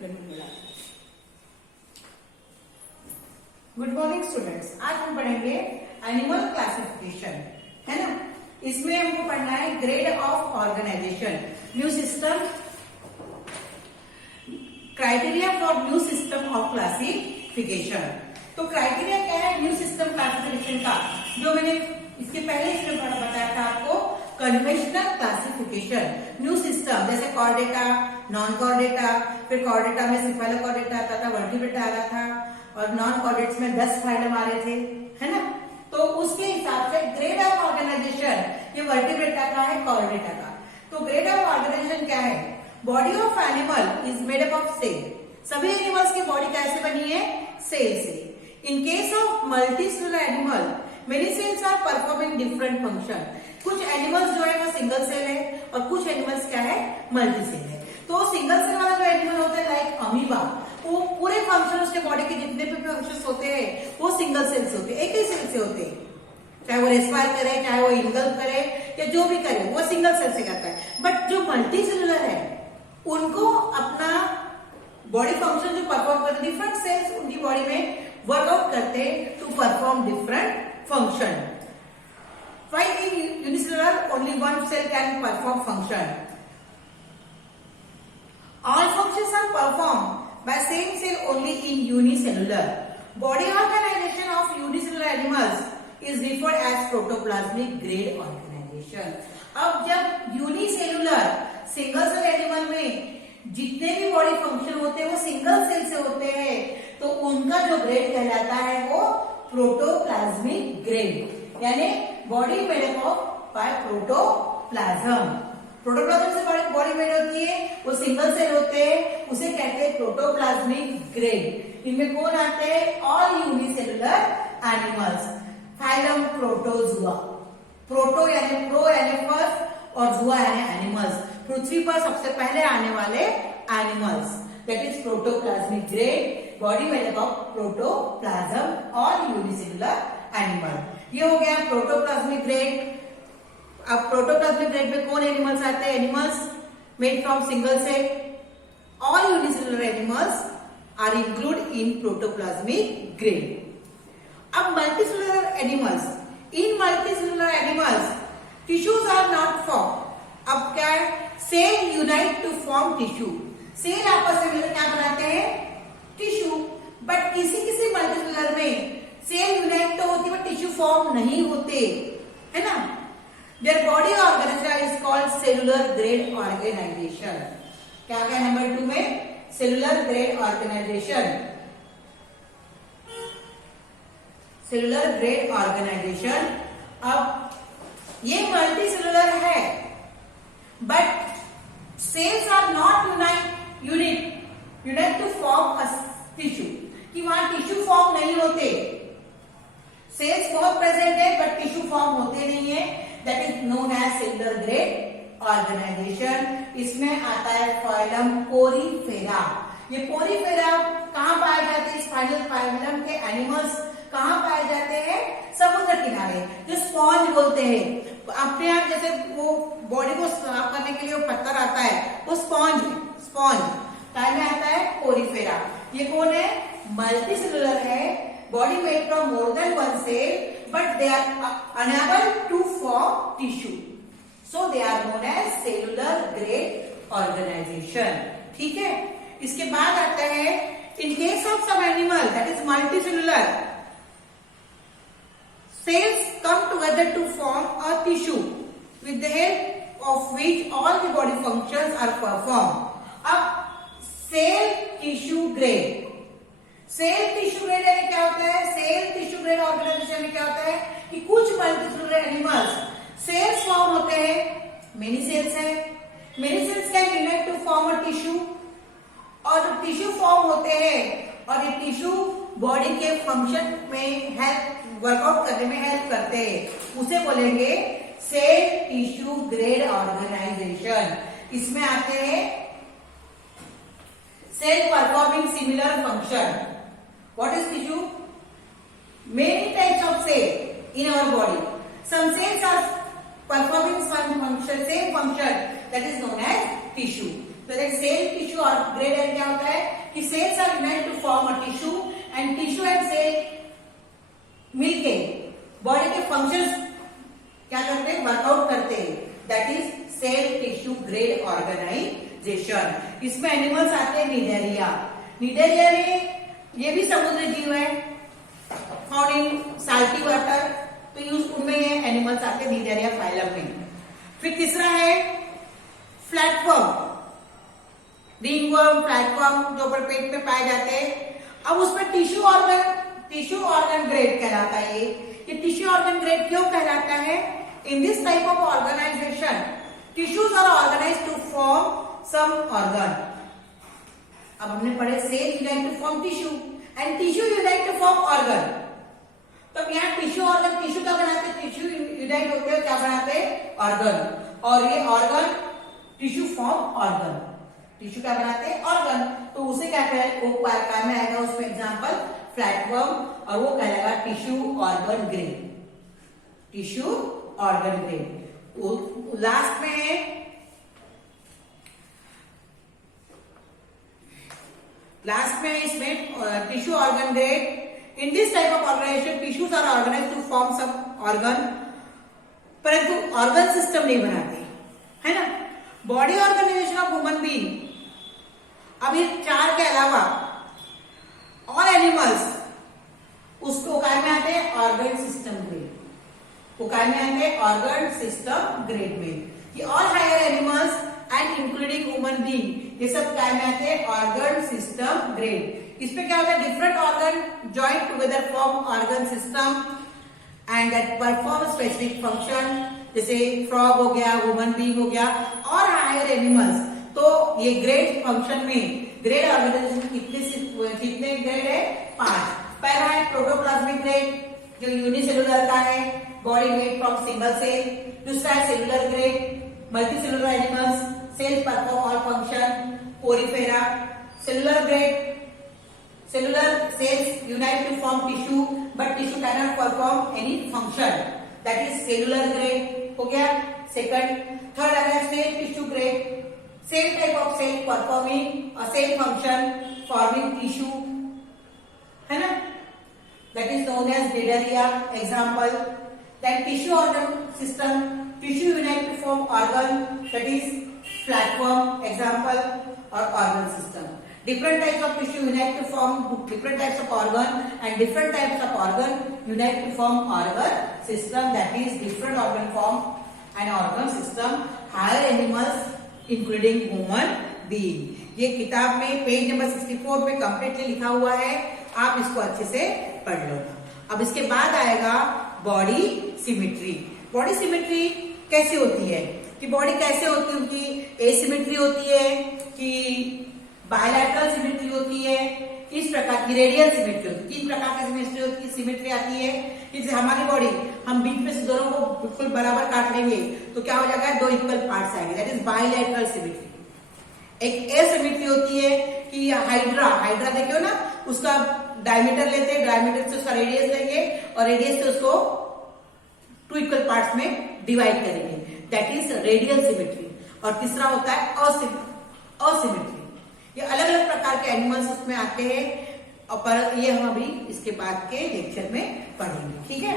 Good morning students, आज हम पढ़ेंगे एनिमल क्लासिफिकेशन, है ना। इसमें हमको पढ़ना है grade of organization, new system, criteria for new system of classification. तो क्राइटेरिया क्या है न्यू सिस्टम क्लासिफिकेशन का, जो मैंने इसके पहले इसमें बताया था आपको। कन्वेंशनल क्लासिफिकेशन, न्यू सिस्टम, जैसे कॉर्डेटा, नॉन कॉर्डेटा, फिर कॉर्डेटा में सिफेलोकॉर्डेटा आता था, वर्टिब्रेटा आ रहा था, और नॉन कॉर्डेट्स में 10 फाइलम आ रहे थे, है ना। तो उसके हिसाब से ग्रेड ऑफ ऑर्गेनाइजेशन, ये वर्टिब्रेटा का है, कॉर्डेटा का। तो ग्रेड ऑफ ऑर्गेनाइजेशन क्या है? Body of animal is made up of cell. सभी एनिमल्स की बॉडी कैसे बनी है? सेल से। In case of multicellular animal, many cells are performing different function. कुछ एनिमल्स जो है वो सिंगल सेल है, और कुछ एनिमल्स क्या है? मल्टी सेल है। तो सिंगल सेल वाला जो एनिमल होता है, लाइक अमीबा, वो पूरे फंक्शन उसके बॉडी के जितने भी फंक्शंस होते हैं वो सिंगल सेल से होते हैं, एक ही सेल से होते हैं। चाहे वो रेस्पायर करे, चाहे वो इनगल्फ करे, या जो भी करे, वो सिंगल सेल से करता है। बट जो मल्टी सेलुलर है, उनको अपना बॉडी फंक्शन जो परफॉर्म करते, डिफरेंट सेल्स उनकी बॉडी में वर्कआउट करते to perform different function. While in unicellular, only one cell can perform function. All functions are performed by same cell only in unicellular. Body organization of unicellular animals is referred as protoplasmic grade organization. अब जब unicellular, single cell animal में जितने भी body function होते हैं वो single cell से होते हैं, तो उनका जो ग्रेड कहलाता है वो प्रोटोप्लाज्मिक ग्रेड, यानी body made up of by protoplasm. Protoplasm से बॉडी मेड होती है, वो सिंगल सेल होते हैं, उसे कहते हैं प्रोटोप्लाज्मिक ग्रेड। इनमें कौन आते हैं? All unicellular animals. Phylum protozoa, proto यानी प्रो यानी फर्स्ट, और जुआ यानी एनिमल्स, पृथ्वी पर सबसे पहले आने वाले animals, that is protoplasmic grade, body made up of protoplasm, all unicellular animal. ये हो गया प्रोटोप्लाज्मिक ग्रेड। अब प्रोटोप्लाज्मिक ग्रेड में कौन एनिमल्स आते हैं? Animals made from single cell. All unicellular animals are include in protoplasmic grade. अब multicellular animals, in multicellular animals tissues are not form. अब क्या है? Cell unite to form tissue. Cell आपस में मिलकर क्या बनाते हैं? टिश्यू। बट किसी किसी मल्टीसेलुलर में सेल यूनाइट तो होती है, बट टिश्यू फॉर्म नहीं होते, है ना। Their body organization is called cellular grade organization. क्या क्या नंबर 2 में? Cellular grade organization. Cellular grade organization. अब ये मल्टी सेलुलर है, but cells are not unite to form a tissue, कि वहां टिश्यू फॉर्म नहीं होते। सेल्स बहुत प्रेजेंट है, बट टिश्यू फॉर्म होते नहीं है, that is known as cellular grade organization. इसमें आता है फाइलम पोरीफेरा। ये पोरीफेरा कहां पाए जाते हैं? इस फाइलम के एनिमल्स कहां पाए जाते हैं? समुद्र किनारे, जो स्पॉन्ज बोलते हैं। अपने आप जैसे वो बॉडी को साफ करने के लिए वो पत्थर आता है, वो स्पॉन्ज टाइम में आता है पोरीफेरा। ये कौन है? मल्टीसेलुलर है, body made from more than one cell, but they are unable to form tissue, so they are known as cellular grade organization. ठीक है। इसके बाद आता है in case of some animal that is multicellular, cells come together to form a tissue with the help of which all the body functions are performed. अब cell tissue grade, cell tissue grade में क्या होता है? Cell tissue grade organisation में क्या होता है कि कुछ मल्टीसेलुलर एनिमल्स सेल्स फॉर्म होते हैं, मेनी सेल्स है, many cells can unite to form a tissue, और टिश्यू फॉर्म होते हैं, और ये टिश्यू बॉडी के फंक्शन में हेल्प, वर्कआउट करने में हेल्प करते हैं, उसे बोलेंगे सेल टिश्यू ग्रेड ऑर्गेनाइजेशन। इसमें आते हैं cell performing similar function. What is tissue? Many types of cell in our body. Some cells are performing some function, same function, that is known as tissue. तो cell tissue और grade and क्या होता है कि cells are united to form a tissue and tissue and cell मिलके बॉडी के functions क्या करते हैं, वर्कआउट करते हैं, that is cell tissue grade organization. इसमें एनिमल्स आते हैं निडेरिया। निडेरिया में ये भी समुद्री जीव है, फाउंड इन साल्टी वाटर, तो यूज उनमें ये एनिमल्स आते हैं निडेरिया फाइलम में। फिर तीसरा है फ्लैटवर्म, रिंगवर्म, फ्लैटवर्म जो ऊपर पेट में पाए जाते हैं। अब उसमें टिश्यू ऑर्गन ग्रेड कहलाता है। ये टिश्यू ऑर्गन ग्रेड क्यों कहलाता है? In this type of organization tissues are organized to form some organ. अब हमने पढ़े cell unite to form tissue and tissue unite to form organ. तब यहाँ टिश्यू ऑर्गन, टिश्यू क्या बनाते हैं, टिश्यू यूनाइट होते हैं क्या बनाते हैं, ऑर्गन। और ये organ tissue form organ, tissue क्या बनाते हैं, ऑर्गन। तो उसे क्या कहें, वो काम में आएगा उसमें एग्जांपल फ्लैटवर्म, और वो कहलाएगा tissue organ grade, tissue organ grade. Last में है इसमें tissue organ grade. In this type of organization tissues are organized to form some organ, परंतु ऑर्गन सिस्टम नहीं बनाते, है ना। Body organization of human being, अब ये चार के अलावा ऑल एनिमल्स उसको काय में आते हैं, ऑर्गन सिस्टम ग्रेड, वो काय में आते हैं, ऑर्गन सिस्टम ग्रेड में। कि all higher animals and including human being, ये सब काय में आते हैं, ऑर्गन सिस्टम ग्रेड। इसमें क्या होता है, different organ joint together form organ system and that perform specific function. जैसे फ्रॉग हो गया, ह्यूमन बीइंग हो गया, और हायर एनिमल्स। तो ये ग्रेड फंक्शन में ग्रेड ऑर्गेनाइजेशन कितने ग्रेड है, 5। पहला है प्रोटोप्लाज्मिक ग्रेड जो यूनिसेलुलर का है, body made from single cell. दूसरा है cellular grade, multicellular animals, cell perform all function, Porifera. Cellular grade, cellular cells unite to form tissue but tissue cannot perform any function, that is cellular grade हो गया। Second, third आ गया cell tissue grade, same type of cell performing a cell function forming tissue, है ना, that is known as nidaria example. Then tissue organ system, tissue unite to form organ, that is flatworm example, or organ system. Different types of tissue unite to form different types of organ, and different types of organ unite to form organ system, that is different organ form and organ system, higher animals including human being. ये किताब में page number 64 पे completely लिखा हुआ है, आप इसको अच्छे से पढ़ लो। अब इसके बाद आएगा बॉडी सिमेट्री। बॉडी सिमेट्री कैसे होती है, कि बॉडी कैसे होती है, उनकी एसिमेट्री होती है कि बायलैटरल सिमेट्री होती है, इस प्रकार की रेडियल सिमेट्री होती है। 3 प्रकार की सिमेट्री आती है। जैसे हमारी बॉडी, हम बीच में से दोनों को बिल्कुल बराबर काट लेंगे तो क्या हो जाएगा, 2 इक्वल पार्ट्स आएंगे, दैट इज बायलैटरल सिमेट्री। एक एसिमेट्री होती है कि हाइड्रा देखियो ना, उसका डायमीटर लेते हैं, डायमीटर से उसका रेडियस लेंगे और रेडियस से उसको 2 इक्वल पार्ट्स में डिवाइड करेंगे, दैट इज रेडियल सिमेट्री। और तीसरा होता है असिमेट्री। ये अलग अलग प्रकार के एनिमल्स उसमें आते हैं, और पर ये हम अभी इसके बाद के लेक्चर में पढ़ेंगे, ठीक है।